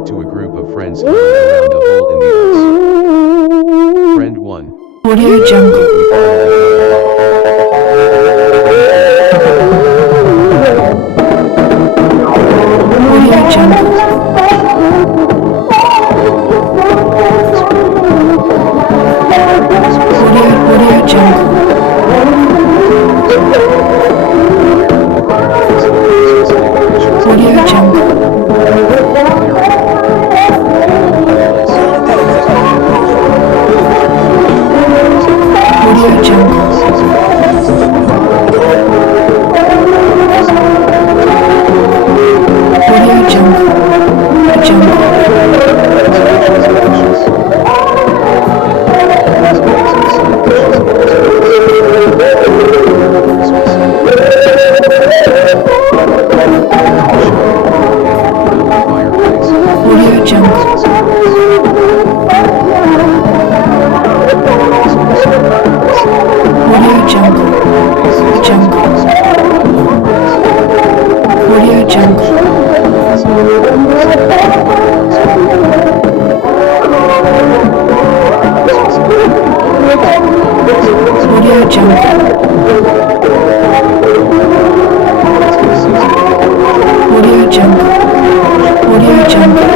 cut to a group of friends gathered around a hole in the ice. Friend 1. Audio Jungle. Audio Jungle. Audio Jungle. Audio Jungle. Audio Jungle. Audio Jungle. Jungle. Audio Jungle. Audio Jungle. Jungle. Audio Jungle. Audio Jungle. Audio Jungle. Audio Jungle.